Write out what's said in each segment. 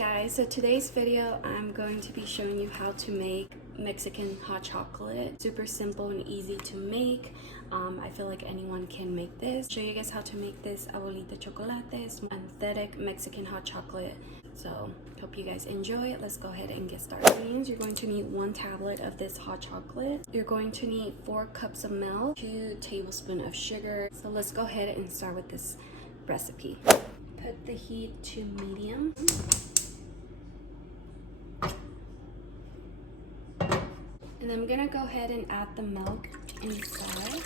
guys, so today's video I'm going to be showing you how to make Mexican hot chocolate. Super simple and easy to make. I feel like anyone can make this. Show you guys how to make this Abuelita chocolate, synthetic Mexican hot chocolate. So hope you guys enjoy it. Let's go ahead and get started. You're going to need 1 tablet of this hot chocolate. You're going to need 4 cups of milk, 2 tablespoons of sugar. So let's go ahead and start with this recipe. Put the heat to medium. And I'm gonna go ahead and add the milk inside.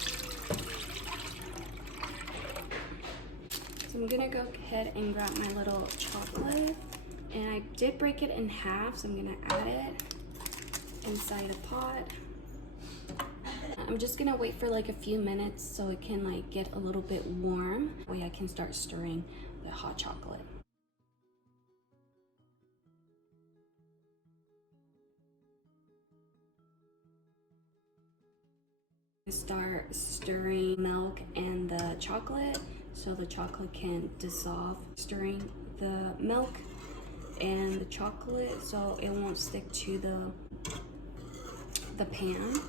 So I'm gonna go ahead and grab my little chocolate. And I did break it in half, so I'm gonna add it inside the pot. I'm just gonna wait for like a few minutes so it can like get a little bit warm. That way I can start stirring the hot chocolate. Start stirring milk and the chocolate so the chocolate can dissolve. Stirring the milk and the chocolate so it won't stick to the pan.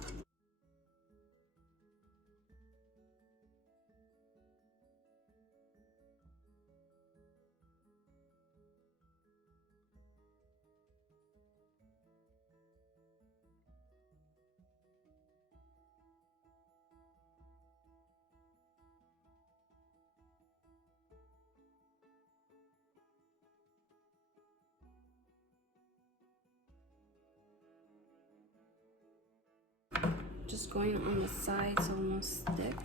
Just going on the side so it won't stick.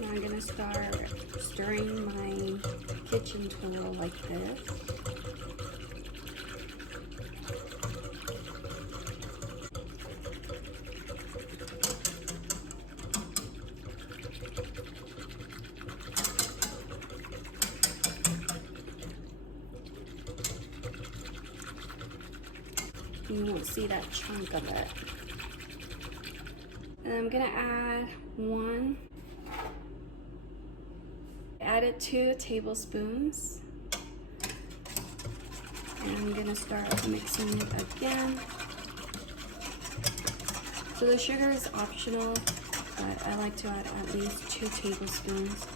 Now I'm gonna start stirring my kitchen tool like this. You won't see that chunk of it. And I'm gonna add added 2 tablespoons. And I'm gonna start mixing it again. So the sugar is optional, but I like to add at least 2 tablespoons.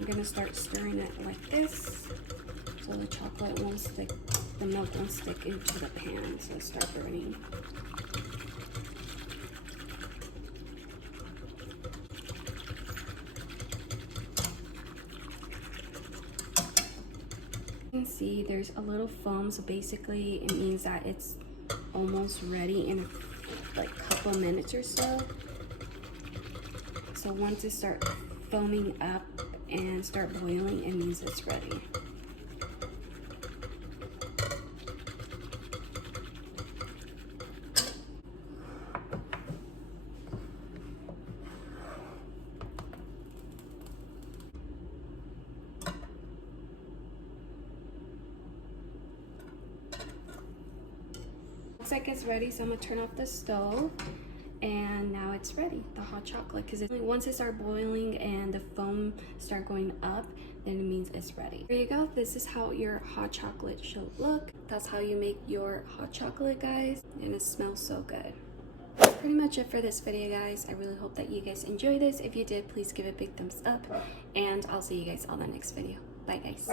I'm gonna start stirring it like this so the chocolate won't stick, the milk won't stick into the pan, so it'll start burning. You can see there's a little foam, so basically it means that it's almost ready in like a couple minutes or so. So once it starts foaming up and start boiling, it means it's ready. Looks like it's ready, so I'm gonna turn off the stove. And now it's ready, the hot chocolate, because once it starts boiling and the foam start going up, then it means it's ready. There you go. This is how your hot chocolate should look. That's how you make your hot chocolate, guys, and it smells so good. That's pretty much it for this video, guys. I really hope that you guys enjoyed this. If you did, please give it a big thumbs up, and I'll see you guys on the next video. Bye, guys.